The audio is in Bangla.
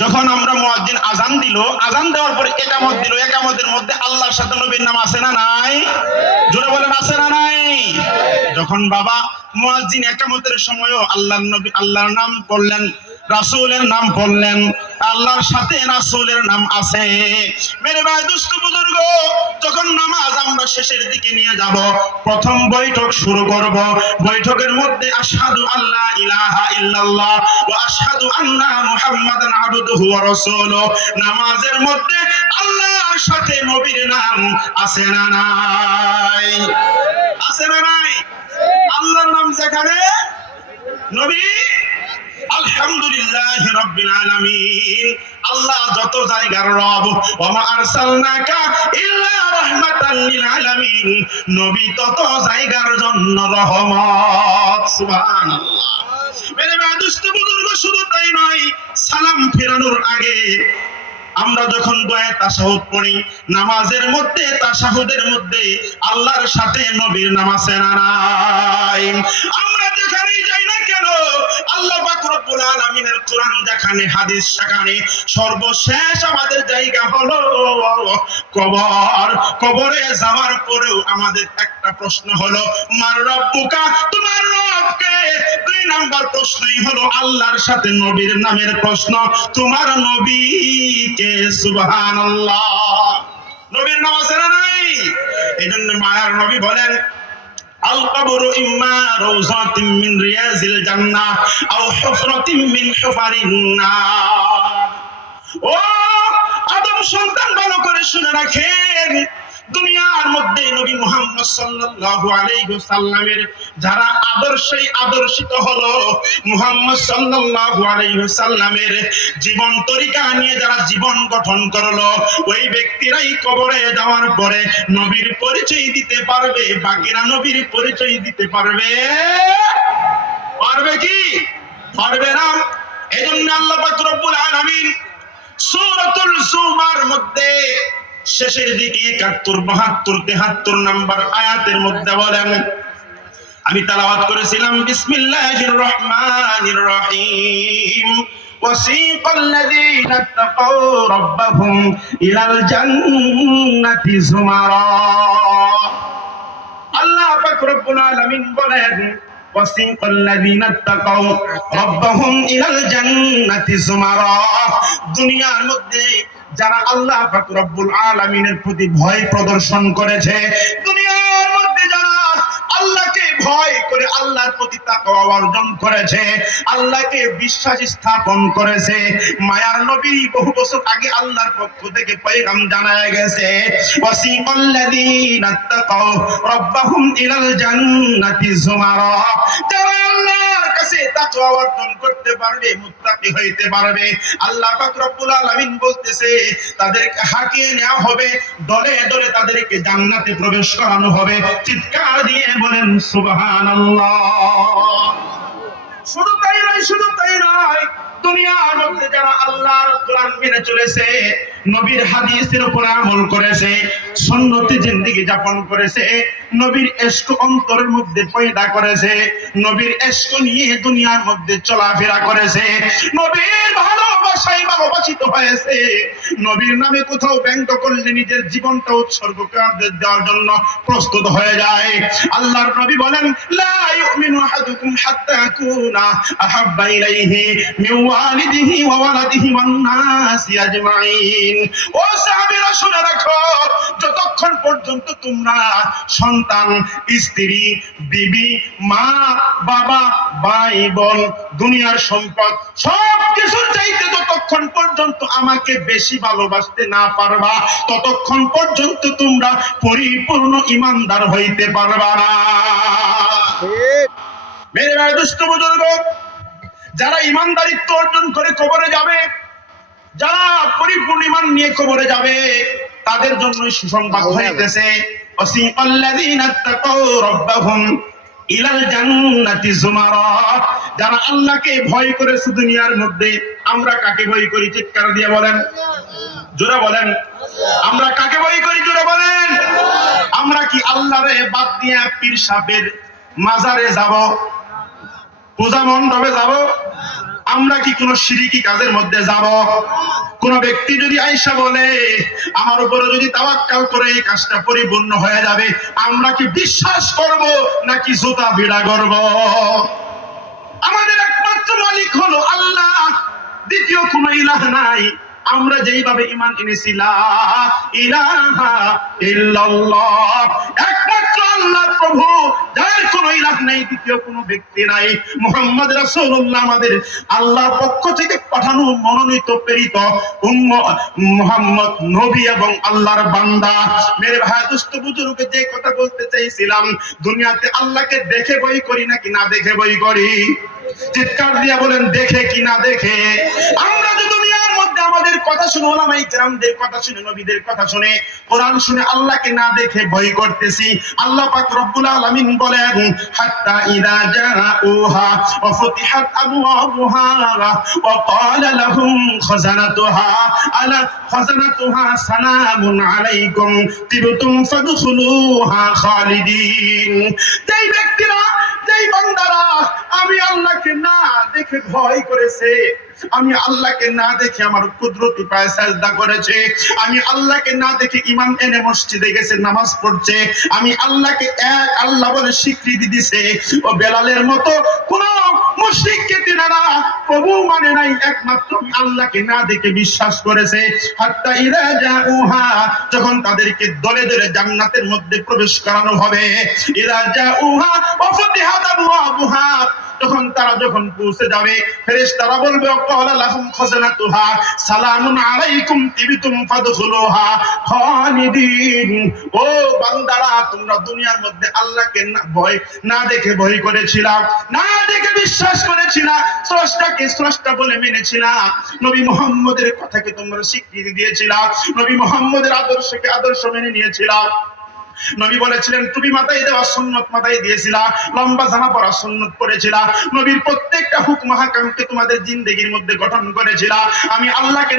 যখন আমরা মুয়াজ্জিন আজান দিল, আজান দেওয়ার পরে ইকামত দিল, ইকামতের মধ্যে আল্লাহর সাথে নবীর নাম আছে না নাই? জোরে বলেন আছে না নাই? যখন বাবা মুয়াজ্জিন ইকামতের সময়ও আল্লাহর নবী আল্লাহর নাম পড়লেন, রাসূলের নাম পড়লেন, আল্লাহর সাথে রাসূলের নাম আছে। মেরে ভাই দুস্থ বুজুর্গ, যখন নামাজ আমরা শেষের দিকে নিয়ে যাব, প্রথম বৈঠক শুরু করব। বৈঠকের মধ্যে আশহাদু আল্লা ইলাহা ইল্লাল্লাহ ওয়া আশহাদু আন্না মুহাম্মাদান আবদুহু ওয়া রাসূলুহু। নামাজের মধ্যে আল্লাহর সাথে নবীর নাম আছে না নাই? আছে না নাই? আল্লাহর নাম যেখানে, নবী আলহামদুলিল্লাহ রাব্বিল আলামিন। আল্লাহ যত জায়গার রব, ওয়া মা আরসালনাকা ইল্লা রাহমাতাল লিল আলামিন। নবী তত জায়গার জন্য রহমত। সুবহানাল্লাহ। মেরে ভাই দুস্থ বুজুর্গ, শুধু তাই নয়, সালাম ফেরানোর আগে আমরা যখন দোয়া তাশাহুদ পড়ি, নামাজের মধ্যে তাশাহুদের মধ্যে আল্লাহর সাথে নবীর নাম আছে না নাই? আমরা যেখানেই যাই না কেন, আল্লাহ পাক রব্বুল আলামিনের কোরআন যেখানে, হাদিস সেখানে, সর্বশেষ আমাদের জায়গা হলো কবর। কবরে যাওয়ার পরেও আমাদের একটা প্রশ্ন হলো, মার রব্বুকা, তোমার রব কে? দুই নাম্বার প্রশ্নই হলো আল্লাহর সাথে নবীর নামের প্রশ্ন, তোমার নবী কে? সুবহানাল্লাহ। নবীর নাম আছে না নাই? এইজন্য মায়ার নবী বলেন, আল কবরু ইম্মা রাউযাতিন মিন রিয়াজিল জান্নাহ আও হুফরাতিন মিন হুফারিন নার। ও আদম সন্তান, ভালো করে শুনে রাখেন, দুনিয়ার মধ্যে নবী মুহাম্মদ সাল্লাল্লাহু আলাইহি ওয়াসাল্লামের যারা আদর্শিত হলো, মুহাম্মদ সাল্লাল্লাহু আলাইহি ওয়াসাল্লামের জীবন তরিকা নিয়ে যারা জীবন গঠন করলো, ওই ব্যক্তিরাই কবরে যাওয়ার পরে নবীর পরিচয় দিতে পারবে। বাকিরা নবীর পরিচয় দিতে পারবে? পারবে কি? পারবে না। এজন্য আল্লাহ পাক রব্বুল আলামিন সূরাতুল জুমার মধ্যে শেষের দিকে 71, 72, 73 নাম্বার আয়াতের মধ্যে বলেন, আমি তেলাওয়াত করেছিলাম, বিসমিল্লাহির রহমানির রহিম। ওয়াসিকাল লাযীনা তাকাউ রাব্বাহুম ইলাল জান্নাতি যুমারা। আল্লাহ পাক রব্বুল আলামিন বলেন, ওয়াসিকাল লাযীনা তাকাউ রাব্বাহুম ইলাল জান্নাতি যুমারা। দুনিয়ার মধ্যে যারা আল্লাহ পাক রব্বুল আলামিনের প্রতি ভয় প্রদর্শন করেছে, দুনিয়ার মধ্যে যারা আল্লাহকে ভয় করে আল্লাহর প্রতি তাকওয়া অর্জন করেছে, আল্লাহকে বিশ্বাস স্থাপন করেছে, মায়ার নবী বহু বছর আগে আল্লাহর পক্ষ থেকে পয়গাম জানায় গেছে, ওয়াসিকাল লাযীনা তাকাউ রাব্বাহুম ইলাল জান্নাতি যুমারা। যারা আল্লাহর কাছে তাকওয়া অর্জন করতে পারবে, মুত্তাকি হইতে পারবে, আল্লাহ পাক রব্বুল আলামিন বলতেছে তাদেরকে হাঁকিয়ে নেওয়া হবে, দলে দলে তাদেরকে জান্নাতে প্রবেশ করানো হবে। চিৎকার দিয়ে বলেন সুবহানাল্লাহ। শুধু তাই নয়, শুধু তাই নয়, দুনিয়ার মধ্যে যারা আল্লাহর কোরআন মেনে চলেছে, নবীর হাদিসের উপর আমল করেছে, সুন্নতি জিন্দেগি যাপন করেছে, নবীর ইশক অন্তরের মধ্যে পয়দা করেছে, নবীর ইশক নিয়ে দুনিয়ার মধ্যে চলাফেরা করেছে, নবীর ভালোবাসায় ভালোবাসিত হয়েছে, নবীর নামে কোথাও ব্যঙ্গ করলে নিজের জীবনটা উৎসর্গ করে দেওয়ার জন্য প্রস্তুত হয়ে যায়। আল্লাহর নবী বলেন, লা ইউমিনু আহাদুকুম হাত্তা আকুনা আহাব্বা ইলাইহি মিন ওয়ালিদিহি ওয়া ওয়ালাদিহি ওয়ান নাসি আজমাইন। ও সাহাবীরা, শুনে রাখো, যতক্ষণ পর্যন্ত তোমরা সন্তান, স্ত্রী, বিবি, মা, বাবা, ভাই, বোন, দুনিয়ার সম্পদ সবকিছুর চাইতে যতক্ষণ পর্যন্ত আমাকে বেশি ভালোবাসতে না পারবা, ততক্ষণ পর্যন্ত তোমরা পরিপূর্ণ ঈমানদার হইতে পারবা না। মেরে ভাই দুষ্ট বুজুর্গ, যারা ঈমানদারিত্ব অর্জন করে কবরে যাবে, যারা পরিপূর্ণ ঈমান নিয়ে কবরে যাবে, তাদের জন্য সুসংবাদ হইতেছে, ওয়াসিকাল লাযীনা তাকাউ রাব্বাহুম ইলাল জান্নাতি যুমারা। যারা আল্লাহকে ভয় করেছে দুনিয়ার মধ্যে, আমরা কাকে ভয় করি? চিৎকার দিয়ে বলেন, জোরে বলেন, আমরা কাকে ভয় করি? জোরে বলেন। আমরা কি আল্লাহরে বাদ দিয়ে পীর সাহেবের মাজারে যাব? পূজা মণ্ডপে যাব? আমরা কি কোন শিরকি কাজের মধ্যে যাব? কোন ব্যক্তি যদি আয়েশা বলে আমার উপরে যদি তাওয়াক্কাল করে এই কাজটা পরিপূর্ণ হয়ে যাবে, আমরা কি বিশ্বাস করব নাকি জুতা ভিড়া করব? আমাদের একমাত্র মালিক হলো আল্লাহ, দ্বিতীয় কোন ইলাহ নাই। আমরা যেইভাবে ঈমান এনেছি লা ইলাহা ইল্লাল্লাহ, একমাত্র আল্লাহ প্রভু, যার কোনো ইলাহ নাই, দ্বিতীয় কোনো ব্যক্তি নাই। মুহাম্মদ রাসূলুল্লাহ আমাদের আল্লাহর পক্ষ থেকে পাঠানো মনোনীত প্রেরিত মুহাম্মদ নবী এবং আল্লাহর বান্দা। মেরে ভাই দোস্ত বুজুর্গ, যে কথা বলতে চাইছিলাম, দুনিয়াতে আল্লাহকে দেখে বই করি নাকি না দেখে বই করি? চিৎকার দিয়ে বলেন, দেখে কি না দেখে? আমরা যে দুনিয়ার মধ্যে আমাদের কথা শুনে, ওলামায়ে কেরামদের কথা শুনে, নবীদের কথা শুনে, কোরআন শুনে আল্লাহকে না দেখে ভয় করতেছি। আল্লাহ পাক রব্বুল আলামিন বলেন, হাত্তা ইযা জাউহা ওয়া ফুতিহাত আবওয়াবুহা ওয়া ক্বালা লাহুম খাযানাতুহা সালামুন আলাইকুম তিবতুম ফাদখুলুহা খালিদিন। যেই ব্যক্তিরা, যেই বান্দারা আমি আল্লাহকে না দেখে ভয় করেছে, আমি আল্লাহকে না দেখে আমার কুদরতি পায়ে সাজদা করেছে, আমি আল্লাহকে না দেখে ঈমান এনে মসজিদে গেছে, নামাজ পড়ছে, আমি আল্লাহকে এক আল্লাহ বলে স্বীকৃতি দিছে, ও বেলালের মতো কোন মুশরিককে তিনারা প্রভু মানে নাই, একমাত্র আল্লাহকে না দেখে বিশ্বাস করেছে। হাত্তা ইযা জাউহা, যখন তাদেরকে দলে দলে জান্নাতের মধ্যে প্রবেশ করানো হবে, ইযা জাউহা ওয়া ফুতিহাত আবওয়াবুহা, তখন তারা যখন পৌঁছে যাবে, ফেরেশতারা বলবে, ক্বালা লাহুম খাযানাতুহা সালামুন আলাইকুম তিবতুম ফাদখুলুহা খালিদিন। ও বান্দারা, তোমরা দুনিয়ার মধ্যে আল্লাহকে ভয় না দেখে ভয় করেছিলা, না দেখে বিশ্বাস করেছিলা, স্রষ্টাকে স্রষ্টা বলে মেনেছিলা, নবী মুহাম্মদের কথাকে তোমরা স্বীকৃতি দিয়েছিলা, নবী মুহাম্মদের আদর্শকে আদর্শ মেনে নিয়েছিলা। নবী বলেছিলেন টুপি মাথায় দেওয়া সুন্নত মাথায় দিয়েছিলা, লম্বা জামা পরা সুন্নত পড়েছিলা, নবীর প্রত্যেকটা হুকুম হাকামকে তোমাদের জিন্দেগির মধ্যে গঠন করেছিলা। আমি আল্লাহকে